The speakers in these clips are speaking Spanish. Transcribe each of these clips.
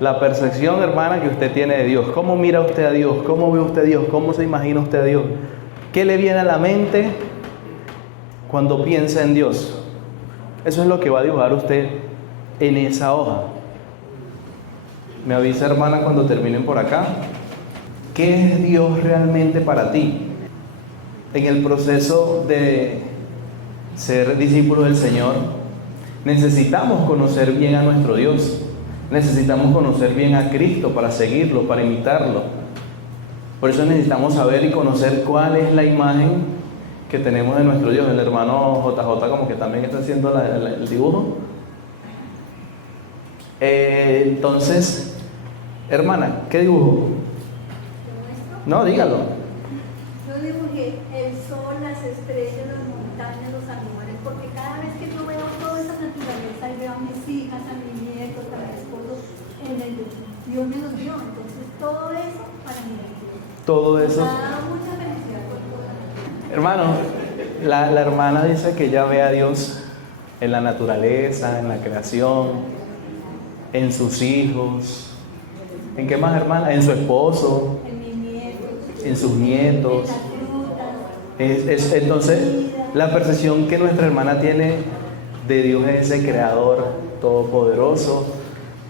La percepción, hermana, que usted tiene de Dios. ¿Cómo mira usted a Dios? ¿Cómo ve usted a Dios? ¿Cómo se imagina usted a Dios? ¿Qué le viene a la mente cuando piensa en Dios? Eso es lo que va a dibujar usted en esa hoja. Me avisa, hermana, cuando terminen por acá. ¿Qué es Dios realmente para ti? En el proceso de ser discípulos del Señor, necesitamos conocer bien a nuestro Dios. Necesitamos conocer bien a Cristo para seguirlo, para imitarlo. Por eso necesitamos saber y conocer cuál es la imagen que tenemos de nuestro Dios. El hermano JJ como que también está haciendo el dibujo. Entonces, hermana, ¿qué dibujo? No, dígalo. Yo dibujé el sol, las estrellas, las montañas, los animales, porque cada vez que yo veo toda esa naturaleza y veo a mis hijas, a mis nietos, a mi esposo, Dios me los dio. Entonces todo eso para mí. Todo eso. Me ha dado mucha felicidad por todo. Hermano, la hermana dice que ella ve a Dios en la naturaleza, en la creación, en sus hijos. ¿En qué más, hermana? En su esposo. En sus nietos. Entonces, la percepción que nuestra hermana tiene de Dios es ese creador todopoderoso,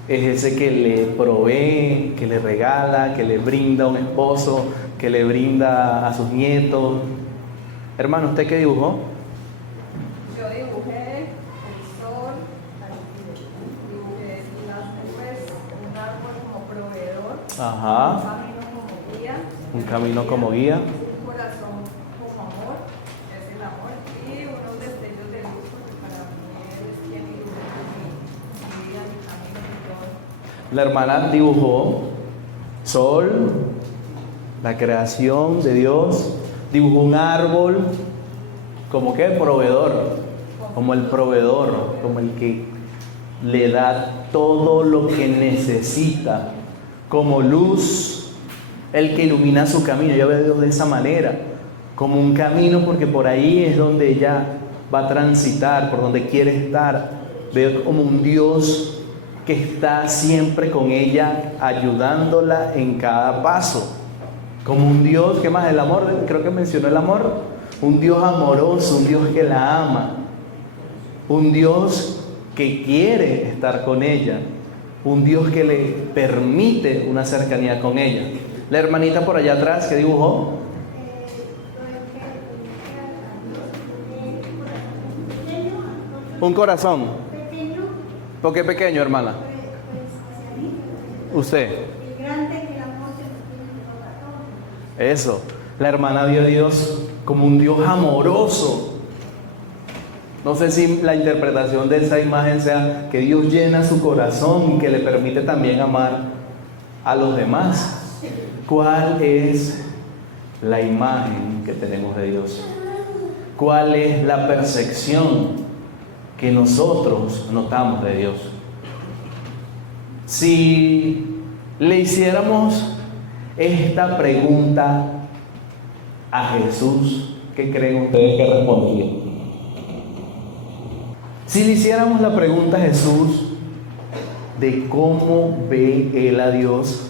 es ese que le provee, que le regala, que le brinda un esposo, que le brinda a sus nietos. Hermano, ¿usted qué dibujó? Yo dibujé el sol, dibujé las nubes, un árbol como proveedor, Ajá. Un camino como guía. Un corazón como amor, es el amor, y unos destellos de luz, porque para mí Él es quien ilumina mi vida, mi camino, mi todo. La hermana dibujó sol, la creación de Dios, dibujó un árbol, como que proveedor, como el proveedor, como el que le da todo lo que necesita, como luz, el que ilumina su camino. Yo veo a Dios de esa manera, como un camino, porque por ahí es donde ella va a transitar, por donde quiere estar. Veo como un Dios que está siempre con ella, ayudándola en cada paso. Como un Dios, ¿qué más? El amor, creo que mencionó el amor. Un Dios amoroso, un Dios que la ama. Un Dios que quiere estar con ella. Un Dios que le permite una cercanía con ella. La hermanita por allá atrás, ¿qué dibujó? Un corazón. ¿Por qué pequeño, hermana? Usted. Eso. La hermana vio a Dios como un Dios amoroso. No sé si la interpretación de esa imagen sea que Dios llena su corazón y que le permite también amar a los demás. ¿Cuál es la imagen que tenemos de Dios? ¿Cuál es la percepción que nosotros notamos de Dios? Si le hiciéramos esta pregunta a Jesús, ¿qué creen ustedes que respondería? Si le hiciéramos la pregunta a Jesús de cómo ve Él a Dios,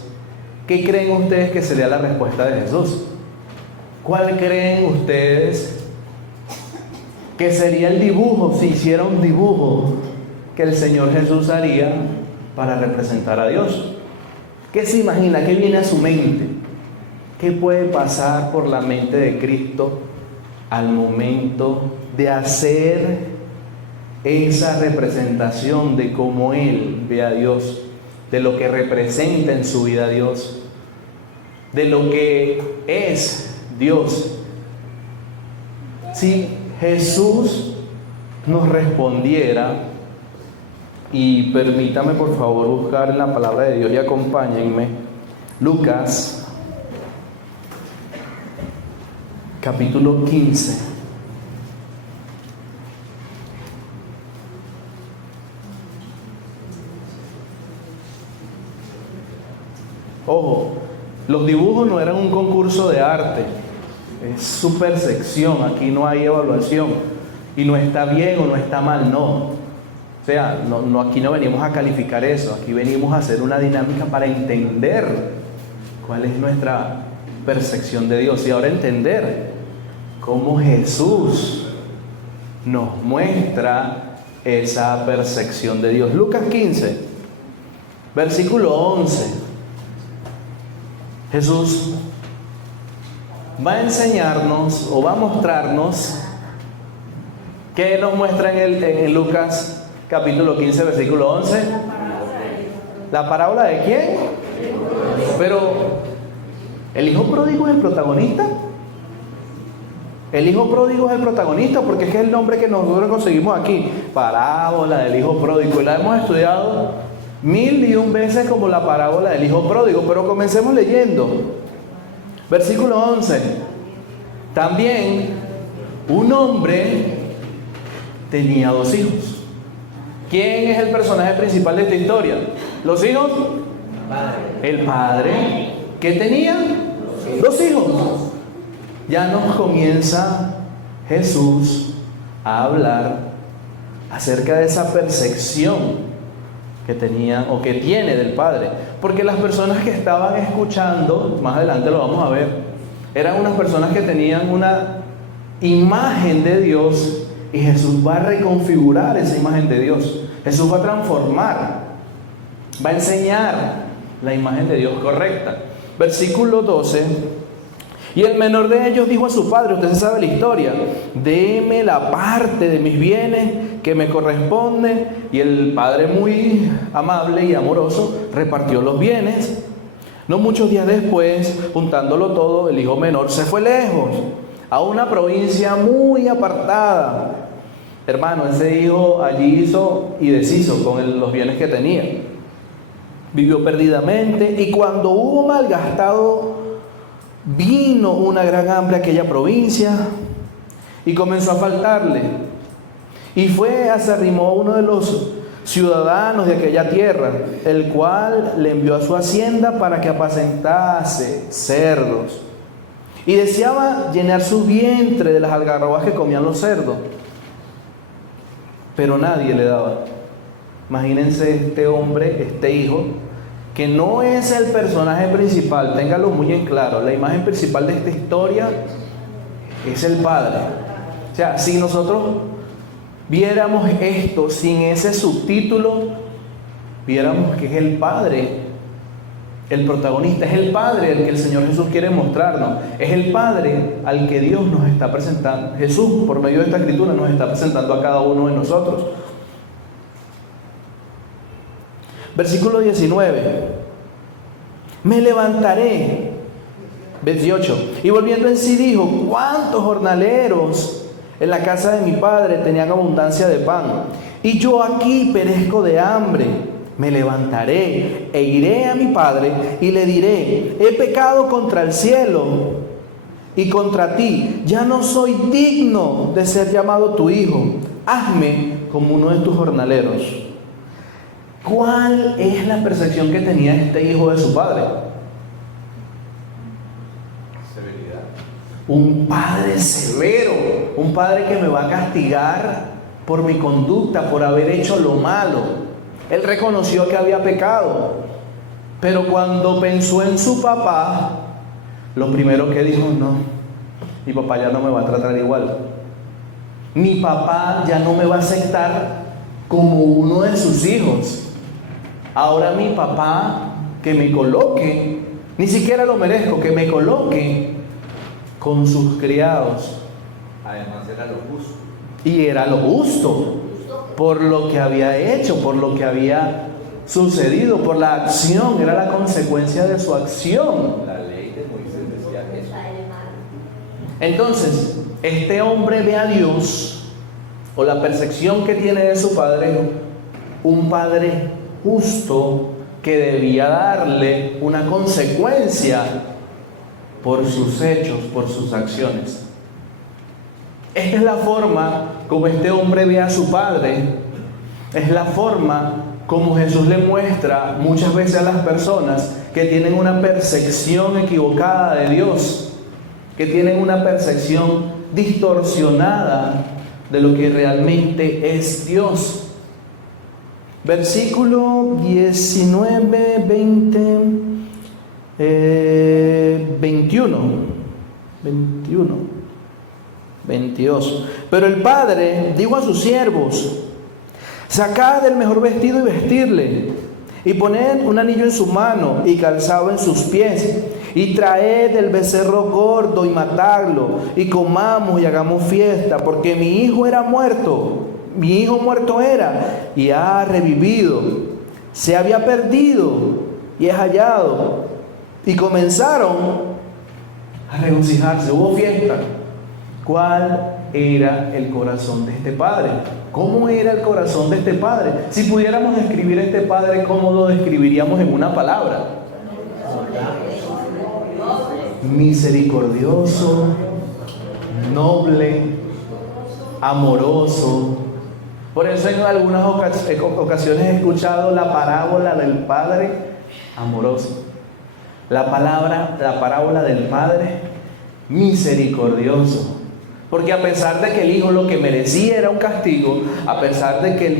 ¿qué creen ustedes que sería la respuesta de Jesús? ¿Cuál creen ustedes que sería el dibujo, si hiciera un dibujo, que el Señor Jesús haría para representar a Dios? ¿Qué se imagina? ¿Qué viene a su mente? ¿Qué puede pasar por la mente de Cristo al momento de hacer esa representación de cómo Él ve a Dios, de lo que representa en su vida a Dios, de lo que es Dios? Si Jesús nos respondiera, y permítame por favor buscar en la palabra de Dios y acompáñenme, Lucas capítulo 15. Ojo, los dibujos no eran un concurso de arte, es su percepción, aquí no hay evaluación, y no está bien o no está mal, no. sea, aquí no venimos a calificar eso, aquí venimos a hacer una dinámica para entender cuál es nuestra percepción de Dios y ahora entender cómo Jesús nos muestra esa percepción de Dios. Lucas 15, versículo 11. Jesús va a enseñarnos o va a mostrarnos ¿qué nos muestra en Lucas capítulo 15, versículo 11? ¿La parábola de quién? Pero, ¿el hijo pródigo es el protagonista? El hijo pródigo es el protagonista porque es que es el nombre que nosotros conseguimos aquí. Parábola del hijo pródigo. Y la hemos estudiado 1001 veces como la parábola del hijo pródigo. Pero comencemos leyendo. Versículo 11. También un hombre tenía 2 hijos. ¿Quién es el personaje principal de esta historia? ¿Los hijos? El padre. ¿Qué tenía? 2 hijos. Ya nos comienza Jesús a hablar acerca de esa percepción que tenía o que tiene del Padre. Porque las personas que estaban escuchando, más adelante lo vamos a ver, eran unas personas que tenían una imagen de Dios y Jesús va a reconfigurar esa imagen de Dios. Jesús va a transformar, va a enseñar la imagen de Dios correcta. Versículo 12. Y el menor de ellos dijo a su padre, usted se sabe la historia, déme la parte de mis bienes que me corresponde. Y el padre, muy amable y amoroso, repartió los bienes. No muchos días después, juntándolo todo, el hijo menor se fue lejos, a una provincia muy apartada. Hermano, ese hijo allí hizo y deshizo con los bienes que tenía. Vivió perdidamente y cuando hubo malgastado, vino una gran hambre a aquella provincia y comenzó a faltarle. Y se arrimó uno de los ciudadanos de aquella tierra, el cual le envió a su hacienda para que apacentase cerdos. Y deseaba llenar su vientre de las algarrobas que comían los cerdos, pero nadie le daba. Imagínense este hombre, este hijo, que no es el personaje principal, téngalo muy en claro. La imagen principal de esta historia es el Padre. O sea, si nosotros viéramos esto sin ese subtítulo, viéramos que es el Padre el protagonista, es el Padre al que el Señor Jesús quiere mostrarnos, es el Padre al que Dios nos está presentando. Jesús, por medio de esta escritura, nos está presentando a cada uno de nosotros. Versículo 19. Me levantaré. 18. Y volviendo en sí dijo, ¿cuántos jornaleros en la casa de mi padre tenían abundancia de pan? Y yo aquí perezco de hambre. Me levantaré e iré a mi padre y le diré, he pecado contra el cielo y contra ti. Ya no soy digno de ser llamado tu hijo. Hazme como uno de tus jornaleros. ¿Cuál es la percepción que tenía este hijo de su padre? Severidad. Un padre severo, un padre que me va a castigar por mi conducta, por haber hecho lo malo. Él reconoció que había pecado, pero cuando pensó en su papá, lo primero que dijo, no, mi papá ya no me va a tratar igual. Mi papá ya no me va a aceptar como uno de sus hijos. Ahora mi papá, que me coloque, ni siquiera lo merezco, que me coloque con sus criados. Además era lo justo. Y era lo justo, por lo que había hecho, por lo que había sucedido, por la acción, era la consecuencia de su acción. La ley de Moisés decía eso. Entonces, este hombre ve a Dios, o la percepción que tiene de su padre, un padre justo que debía darle una consecuencia por sus hechos, por sus acciones. Esta es la forma como este hombre ve a su padre, es la forma como Jesús le muestra muchas veces a las personas que tienen una percepción equivocada de Dios, que tienen una percepción distorsionada de lo que realmente es Dios. Versículo 19, 20, 21, 22. Pero el padre dijo a sus siervos: sacad el mejor vestido y vestirle, y poned un anillo en su mano y calzado en sus pies, y traed el becerro gordo y matadlo, y comamos y hagamos fiesta, porque mi hijo muerto era, y ha revivido, se había perdido y es hallado. Y comenzaron a regocijarse, hubo fiesta. ¿Cuál era el corazón de este padre? ¿Cómo era el corazón de este padre? Si pudiéramos describir a este padre, ¿cómo lo describiríamos en una palabra? Misericordioso, noble, amoroso. Por eso en algunas ocasiones he escuchado la parábola del padre amoroso. La parábola del padre misericordioso. Porque a pesar de que el hijo lo que merecía era un castigo, a pesar de que el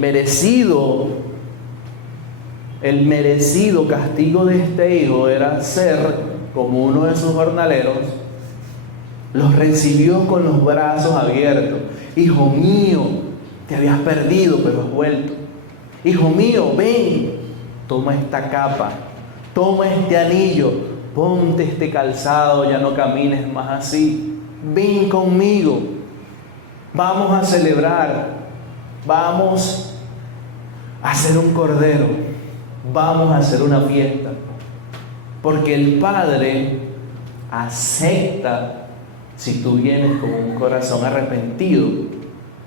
merecido castigo de este hijo era ser como uno de sus jornaleros, los recibió con los brazos abiertos. Hijo mío, te habías perdido, pero has vuelto. Hijo mío, ven, toma esta capa, toma este anillo, ponte este calzado, ya no camines más así. Ven conmigo, vamos a celebrar, vamos a hacer un cordero, vamos a hacer una fiesta. Porque el Padre acepta, si tú vienes con un corazón arrepentido,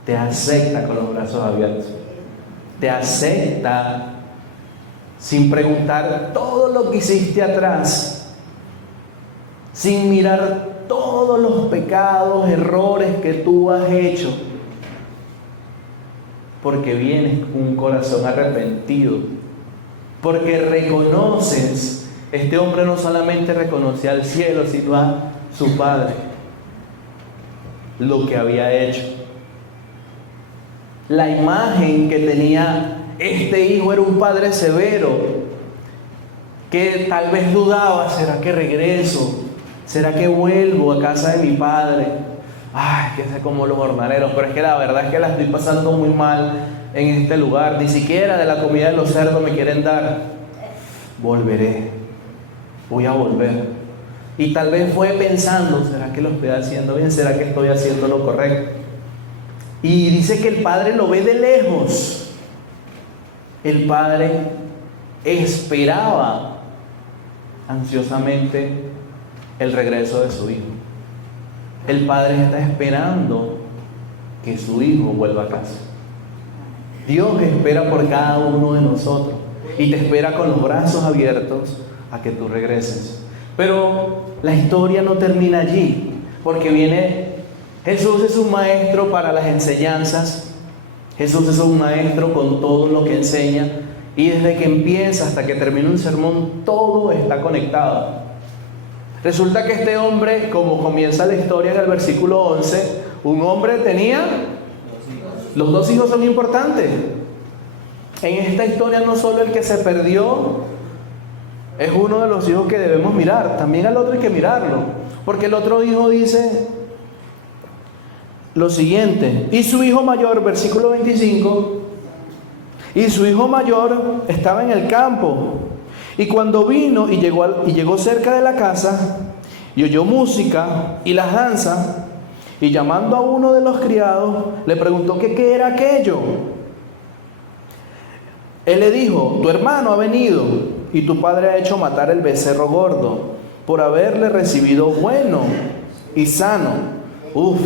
te acepta con los brazos abiertos. Te acepta sin preguntar todo lo que hiciste atrás, sin mirar todos los pecados, errores que tú has hecho, porque vienes con un corazón arrepentido, porque reconoces, este hombre no solamente reconocía al cielo, sino a su padre, lo que había hecho. La imagen que tenía este hijo era un padre severo, que tal vez dudaba: ¿será que regreso? ¿Será que vuelvo a casa de mi padre? Ay, que sé como los jornaleros, pero es que la verdad es que la estoy pasando muy mal en este lugar. Ni siquiera de la comida de los cerdos me quieren dar. Volveré, voy a volver. Y tal vez fue pensando: ¿será que lo estoy haciendo bien? ¿Será que estoy haciendo lo correcto? Y dice que el padre lo ve de lejos. El padre esperaba ansiosamente el regreso de su hijo. El padre está esperando que su hijo vuelva a casa. Dios espera por cada uno de nosotros y te espera con los brazos abiertos a que tú regreses. Pero la historia no termina allí, porque viene Jesús. Es un maestro para las enseñanzas. Jesús es un maestro con todo lo que enseña, y desde que empieza hasta que termina un sermón todo está conectado. Resulta que este hombre, como comienza la historia en el versículo 11, un hombre tenía, los dos hijos son importantes. En esta historia no solo el que se perdió es uno de los hijos que debemos mirar, también al otro hay que mirarlo, porque el otro hijo dice lo siguiente: y su hijo mayor, versículo 25, y su hijo mayor estaba en el campo. Y cuando vino y llegó cerca de la casa, y oyó música y las danzas, y llamando a uno de los criados, le preguntó que qué era aquello. Él le dijo: tu hermano ha venido, y tu padre ha hecho matar el becerro gordo, por haberle recibido bueno y sano. Uf,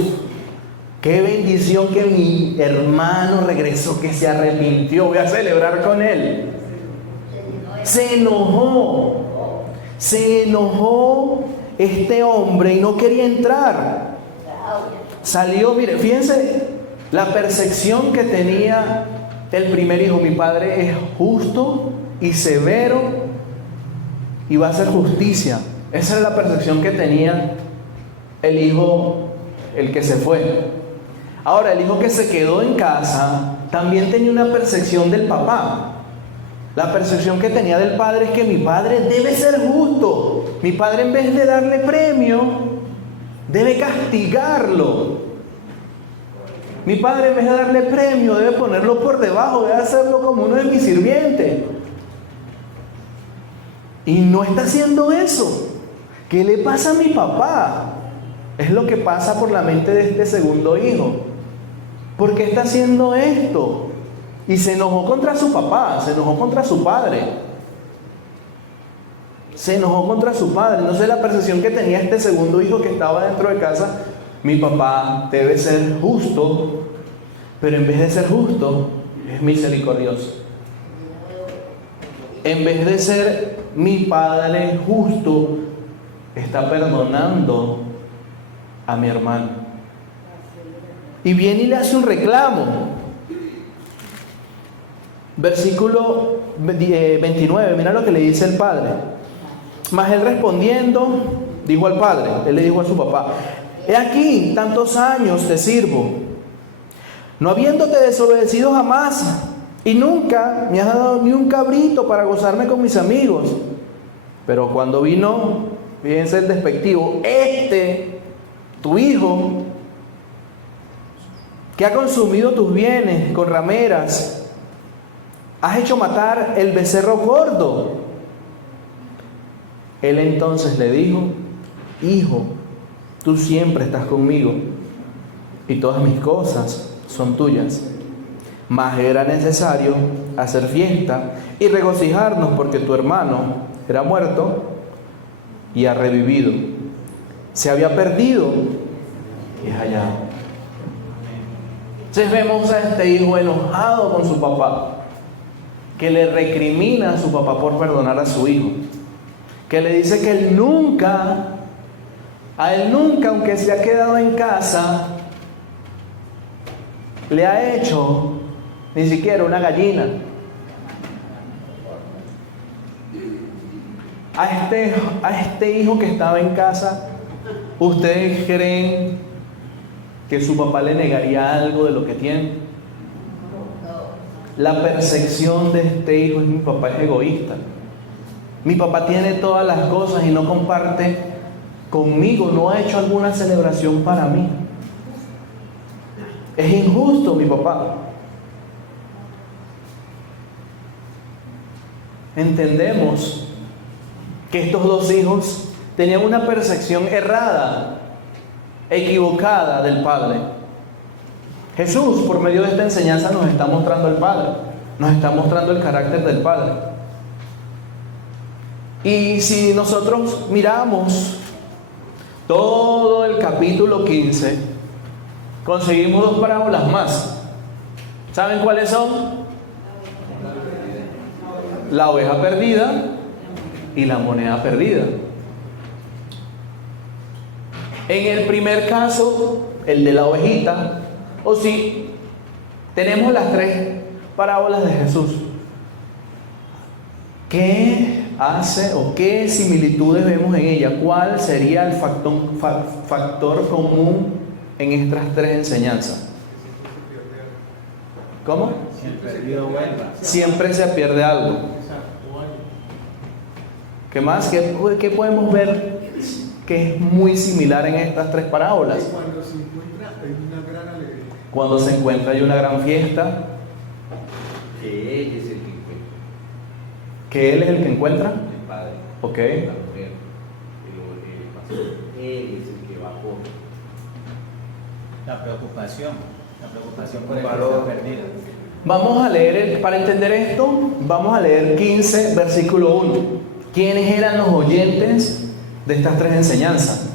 qué bendición que mi hermano regresó, que se arrepintió, voy a celebrar con él. Se enojó este hombre y no quería entrar. Salió, mire, fíjense la percepción que tenía el primer hijo: mi padre es justo y severo y va a hacer justicia. Esa es la percepción que tenía el hijo, el que se fue. Ahora, el hijo que se quedó en casa también tenía una percepción del papá. La percepción que tenía del padre es que mi padre debe ser justo. Mi padre, en vez de darle premio, debe castigarlo. Mi padre, en vez de darle premio, debe ponerlo por debajo, debe hacerlo como uno de mis sirvientes. Y no está haciendo eso. ¿Qué le pasa a mi papá? Es lo que pasa por la mente de este segundo hijo. ¿Por qué está haciendo esto? Y se enojó contra su papá, se enojó contra su padre. Se enojó contra su padre. No sé la percepción que tenía este segundo hijo que estaba dentro de casa. Mi papá debe ser justo, pero en vez de ser justo, es misericordioso. En vez de ser mi padre justo, está perdonando a mi hermano. Y viene y le hace un reclamo. Versículo 29, mira lo que le dice el padre. Mas él respondiendo, dijo al padre, él le dijo a su papá: he aquí, tantos años te sirvo, no habiéndote desobedecido jamás, y nunca me has dado ni un cabrito para gozarme con mis amigos. Pero cuando vino, fíjense el despectivo, tu hijo, que ha consumido tus bienes con rameras, has hecho matar el becerro gordo. Él entonces le dijo: hijo, tú siempre estás conmigo, y todas mis cosas son tuyas. Mas era necesario hacer fiesta y regocijarnos, porque tu hermano era muerto y ha revivido. Se había perdido y es hallado. Entonces vemos a este hijo enojado con su papá, que le recrimina a su papá por perdonar a su hijo, que le dice que él nunca, aunque se ha quedado en casa, le ha hecho ni siquiera una gallina. A este hijo que estaba en casa, ¿ustedes creen que su papá le negaría algo de lo que tiene? La percepción de este hijo es: mi papá es egoísta. Mi papá tiene todas las cosas y no comparte conmigo, no ha hecho alguna celebración para mí. Es injusto mi papá. Entendemos que estos dos hijos tenían una percepción errada, equivocada del Padre. Jesús, por medio de esta enseñanza, nos está mostrando al Padre, nos está mostrando el carácter del Padre. Y si nosotros miramos todo el capítulo 15, conseguimos dos parábolas más. ¿Saben cuáles son? La oveja perdida y la moneda perdida. En el primer caso, el de la ovejita, o si tenemos las tres parábolas de Jesús, ¿qué hace o qué similitudes vemos en ella? ¿Cuál sería el factor común en estas tres enseñanzas? ¿Cómo? Siempre se pierde algo. ¿Qué más? ¿Qué podemos ver que es muy similar en estas tres parábolas? Cuando se encuentra hay una gran alegría. Cuando se encuentra hay una gran fiesta. Que él es el que encuentra. ¿Que él es el que encuentra? El padre. Ok. La mujer. El pastor. Él es el que va por. La preocupación por el valor perdido. Vamos a leer, para entender esto, vamos a leer 15, versículo 1. ¿Quiénes eran los oyentes de estas tres enseñanzas?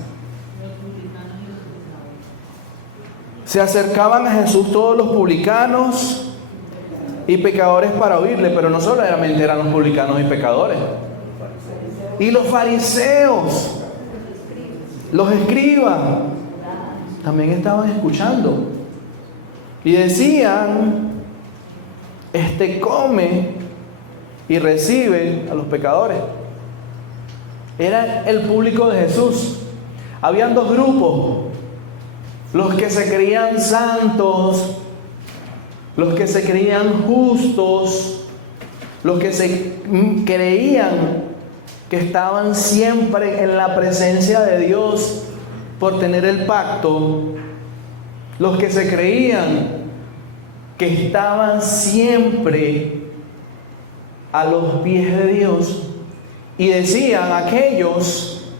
Se acercaban a Jesús todos los publicanos y pecadores para oírle, pero no solamente eran los publicanos y pecadores. Y los fariseos, los escribas, también estaban escuchando. Y decían: come y recibe a los pecadores. Era el público de Jesús. Habían dos grupos. los que se creían santos, los que se creían justos, los que se creían que estaban siempre en la presencia de Dios por tener el pacto, los que se creían que estaban siempre a los pies de Dios, y decían aquellos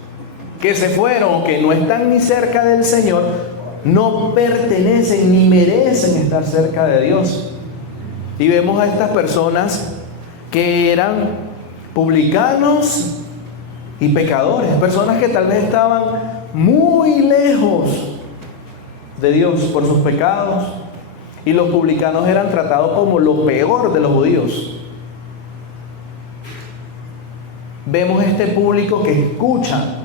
que se fueron, que no están ni cerca del Señor, no pertenecen ni merecen estar cerca de Dios. Y vemos a estas personas que eran publicanos y pecadores, personas que tal vez estaban muy lejos de Dios por sus pecados, y los publicanos eran tratados como lo peor de los judíos. Vemos este público que escucha,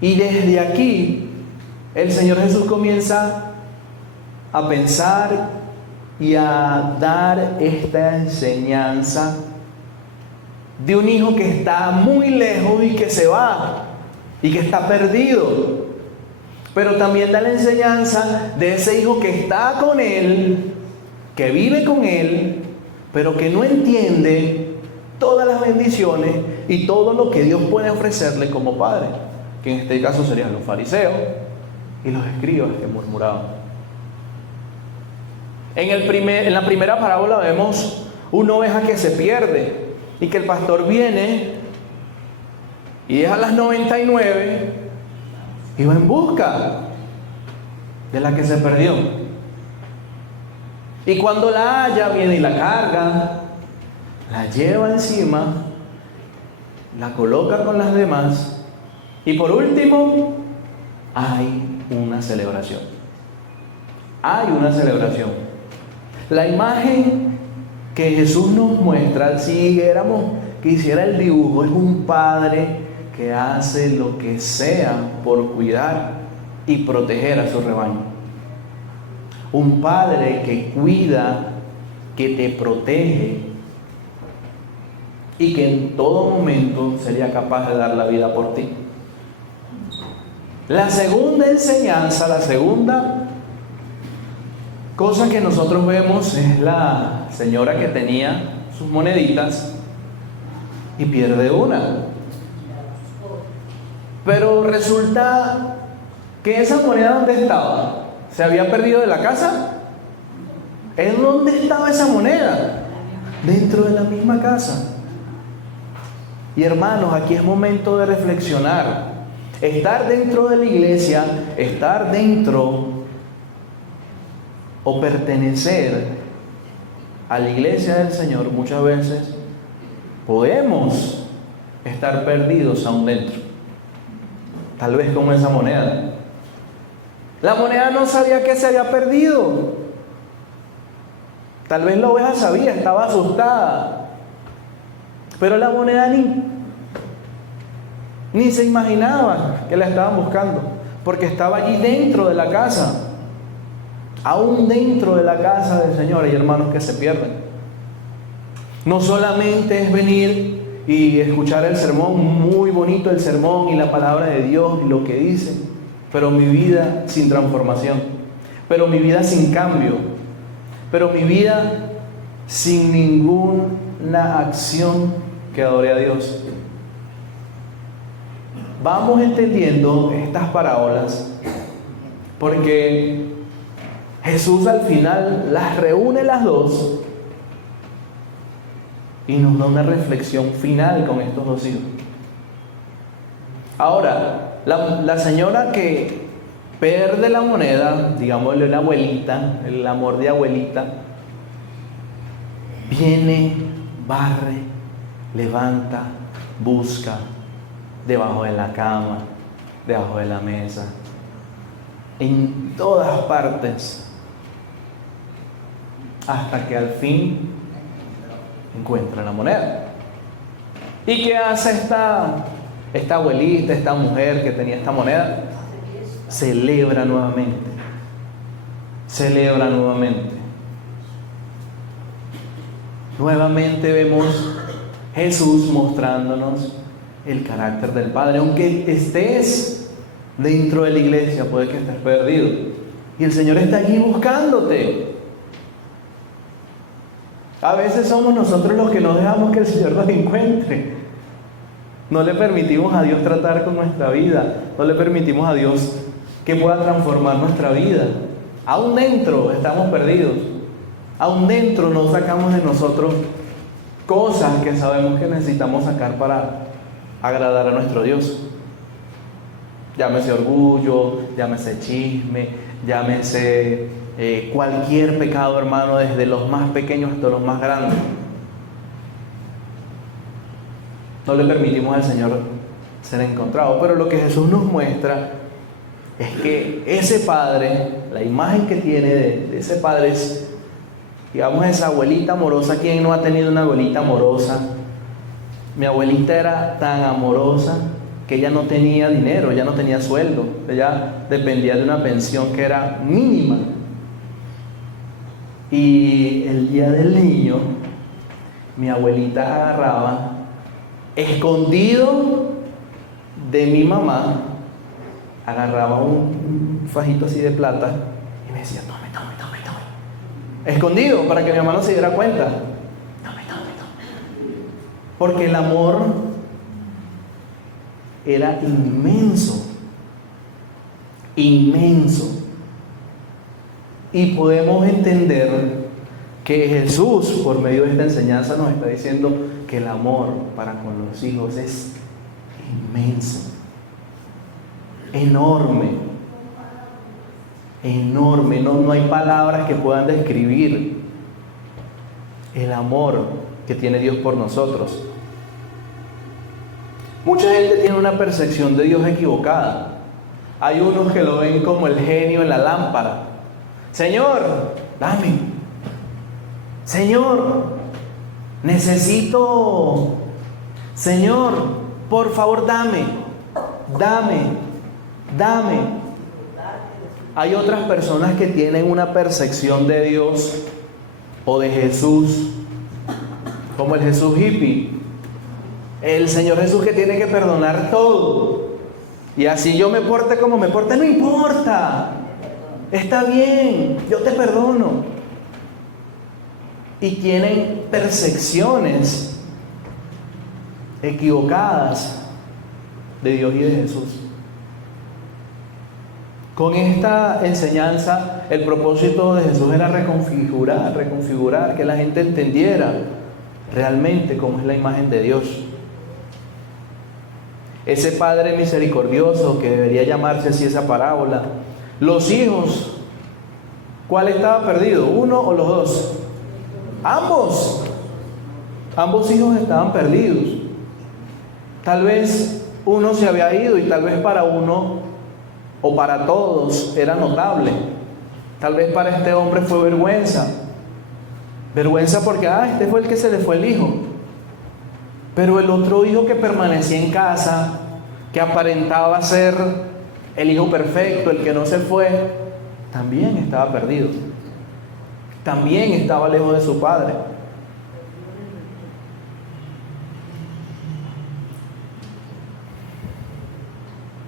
y desde aquí el Señor Jesús comienza a pensar y a dar esta enseñanza de un hijo que está muy lejos y que se va y que está perdido. Pero también da la enseñanza de ese hijo que está con él, que vive con él, pero que no entiende todas las bendiciones y todo lo que Dios puede ofrecerle como padre, que en este caso serían los fariseos y los escribas que murmuraban. En la primera parábola vemos una oveja que se pierde y que el pastor viene y deja las 99 y va en busca de la que se perdió. Y cuando la halla, viene y la carga, la lleva encima, la coloca con las demás, y por último hay una celebración. Hay una celebración. La imagen que Jesús nos muestra, si quisiera el dibujo, es un padre que hace lo que sea por cuidar y proteger a su rebaño. Un padre que cuida, que te protege y que en todo momento sería capaz de dar la vida por ti. La segunda enseñanza, la segunda cosa que nosotros vemos es la señora que tenía sus moneditas y pierde una. Pero resulta que esa moneda, ¿dónde estaba? ¿Se había perdido de la casa? ¿En dónde estaba esa moneda? Dentro de la misma casa. Y hermanos, aquí es momento de reflexionar. Estar dentro de la iglesia, estar dentro o pertenecer a la iglesia del Señor, muchas veces podemos estar perdidos aún dentro. Tal vez como esa moneda. La moneda no sabía que se había perdido. Tal vez la oveja sabía, estaba asustada. Pero la moneda ni se imaginaba que la estaban buscando, porque estaba allí dentro de la casa. Aún dentro de la casa del Señor hay hermanos que se pierden. No solamente es venir y escuchar el sermón, muy bonito el sermón y la palabra de Dios y lo que dice, pero mi vida sin transformación, pero mi vida sin cambio, pero mi vida sin ninguna acción que adore a Dios. Vamos entendiendo estas parábolas porque Jesús al final las reúne las dos y nos da una reflexión final con estos dos hijos. Ahora, la señora que pierde la moneda, digámosle la abuelita, el amor de abuelita, viene, barre, levanta, busca, debajo de la cama, debajo de la mesa, en todas partes, hasta que al fin encuentra la moneda. ¿Y qué hace esta abuelita, esta mujer que tenía esta moneda? Celebra nuevamente. Celebra nuevamente. Nuevamente vemos Jesús mostrándonos el carácter del Padre. Aunque estés dentro de la iglesia, puede que estés perdido. Y el Señor está allí buscándote. A veces somos nosotros los que no dejamos que el Señor nos encuentre. No le permitimos a Dios tratar con nuestra vida. No le permitimos a Dios que pueda transformar nuestra vida. Aún dentro estamos perdidos. Aún dentro no sacamos de nosotros cosas que sabemos que necesitamos sacar para agradar a nuestro Dios. Llámese orgullo, llámese chisme, llámese cualquier pecado, hermano, desde los más pequeños hasta los más grandes. No le permitimos al Señor ser encontrado. Pero lo que Jesús nos muestra es que ese Padre, la imagen que tiene de ese Padre es, digamos, esa abuelita amorosa. ¿Quién no ha tenido una abuelita amorosa? Mi abuelita era tan amorosa que ella no tenía dinero, ella no tenía sueldo, ella dependía de una pensión que era mínima. Y el día del niño, mi abuelita agarraba, escondido de mi mamá, agarraba un fajito así de plata y me decía: tome. Escondido, para que mi mamá no se diera cuenta. Tome. Porque el amor era inmenso. Y podemos entender que Jesús, por medio de esta enseñanza, nos está diciendo que el amor para con los hijos es inmenso, enorme. No hay palabras que puedan describir el amor que tiene Dios por nosotros. Mucha gente tiene una percepción de Dios equivocada. Hay unos que lo ven como el genio en la lámpara. Señor, dame. Señor, necesito. Señor, por favor, dame. Hay otras personas que tienen una percepción de Dios o de Jesús como el Jesús hippie. El Señor Jesús que tiene que perdonar todo. Y así yo me porte como me porte, no importa. Está bien, yo te perdono. Y tienen percepciones equivocadas de Dios y de Jesús. Con esta enseñanza, el propósito de Jesús era reconfigurar, que la gente entendiera realmente cómo es la imagen de Dios. Ese Padre misericordioso, que debería llamarse así esa parábola. Los hijos, ¿cuál estaba perdido? ¿Uno o los dos? Ambos. Ambos hijos estaban perdidos. Tal vez uno se había ido y tal vez para uno o para todos era notable. Tal vez para este hombre fue vergüenza. Vergüenza porque, este fue el que se le fue el hijo. Pero el otro hijo que permanecía en casa, que aparentaba ser el hijo perfecto, el que no se fue, también estaba perdido. También estaba lejos de su padre.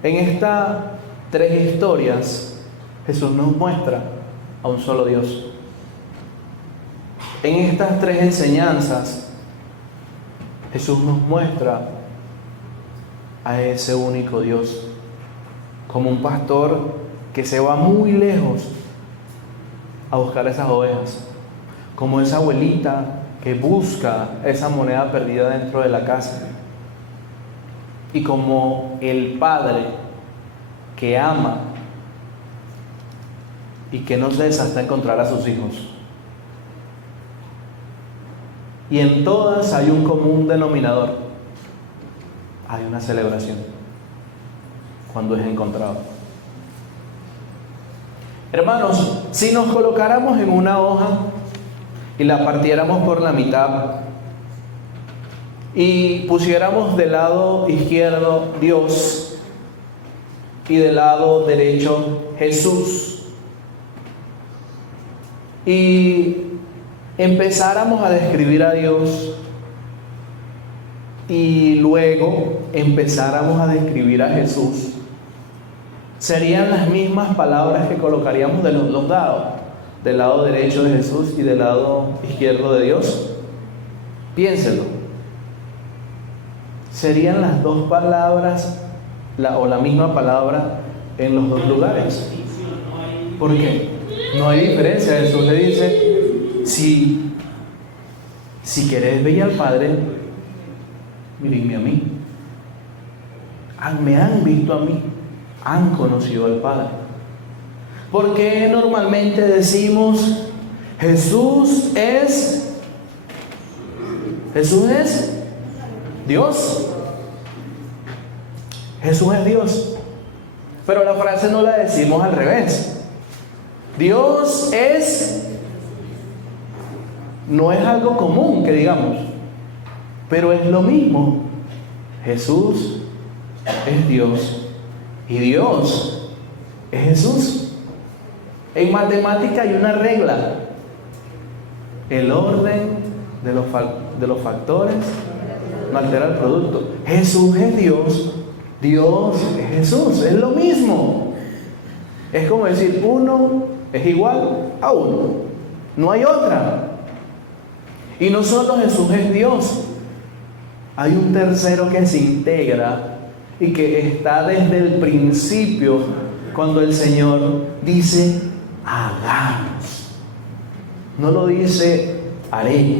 En estas 3 historias, Jesús nos muestra a un solo Dios. En estas 3 enseñanzas, Jesús nos muestra a ese único Dios, como un pastor que se va muy lejos a buscar esas ovejas, como esa abuelita que busca esa moneda perdida dentro de la casa, y como el Padre que ama y que no cesa hasta encontrar a sus hijos. Y en todas hay un común denominador: hay una celebración cuando es encontrado. Hermanos, si nos colocáramos en una hoja y la partiéramos por la mitad y pusiéramos del lado izquierdo Dios y del lado derecho Jesús, y empezáramos a describir a Dios y luego empezáramos a describir a Jesús, serían las mismas palabras que colocaríamos de los dos lados, del lado derecho de Jesús y del lado izquierdo de Dios. Piénselo. Serían las dos palabras o la misma palabra en los dos lugares. ¿Por qué? No hay diferencia. Jesús le dice, si queréis ver al Padre, mirenme a mí. Me han visto a mí, han conocido al Padre. ¿Por qué normalmente decimos Jesús es Dios? Jesús es Dios. Pero la frase no la decimos al revés. Dios no es algo común que digamos, pero es lo mismo. Jesús es Dios y Dios es Jesús. En matemática hay una regla: el orden de los factores no altera el producto. Jesús es Dios, Dios es Jesús, es lo mismo. Es como decir 1 es igual a 1, no hay otra. Y no solo Jesús es Dios, hay un tercero que se integra y que está desde el principio, cuando el Señor dice hagamos. No lo dice haré,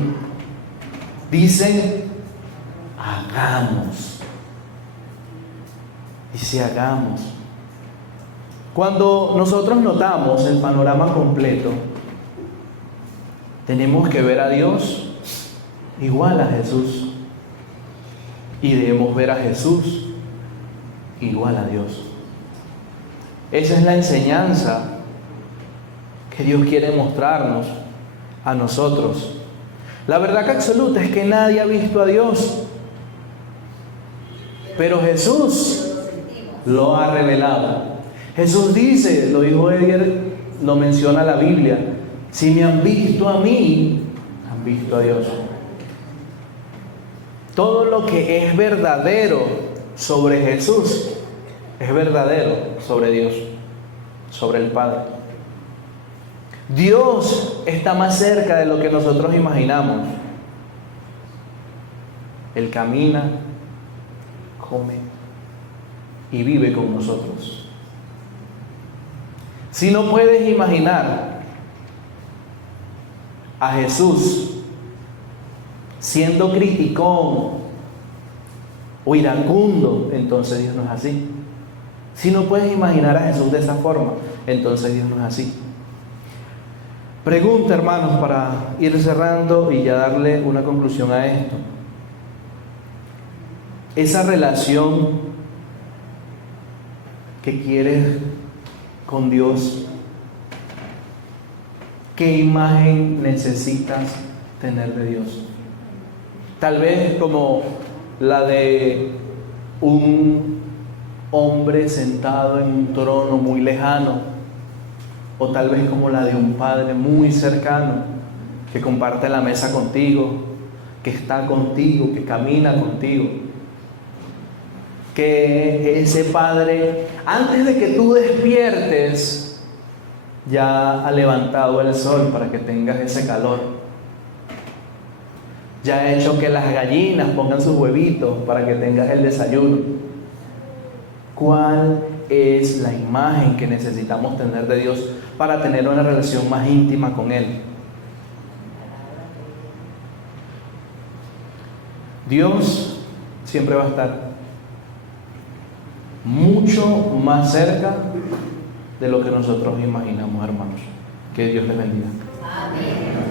dice hagamos. Dice hagamos. Cuando nosotros notamos el panorama completo, tenemos que ver a Dios igual a Jesús y debemos ver a Jesús igual a Dios. Esa es la enseñanza que Dios quiere mostrarnos a nosotros. La verdad que absoluta es que nadie ha visto a Dios, pero Jesús lo ha revelado. Jesús dice, lo dijo Edgar, lo menciona la Biblia: si me han visto a mí, han visto a Dios. Todo lo que es verdadero sobre Jesús es verdadero sobre Dios, sobre el Padre. Dios está más cerca de lo que nosotros imaginamos. Él camina, come y vive con nosotros. Si no puedes imaginar a Jesús siendo criticón o iracundo, entonces Dios no es así. Si no puedes imaginar a Jesús de esa forma, entonces Dios no es así. Pregunta, hermanos, para ir cerrando y ya darle una conclusión a esto. Esa relación que quieres con Dios, ¿qué imagen necesitas tener de Dios? Tal vez como la de un hombre sentado en un trono muy lejano, o tal vez como la de un padre muy cercano que comparte la mesa contigo, que está contigo, que camina contigo. Que ese padre, antes de que tú despiertes, ya ha levantado el sol para que tengas ese calor. Ya ha hecho que las gallinas pongan sus huevitos para que tengas el desayuno. ¿Cuál es la imagen que necesitamos tener de Dios para tener una relación más íntima con Él? Dios siempre va a estar mucho más cerca de lo que nosotros imaginamos, hermanos. Que Dios les bendiga. Amén.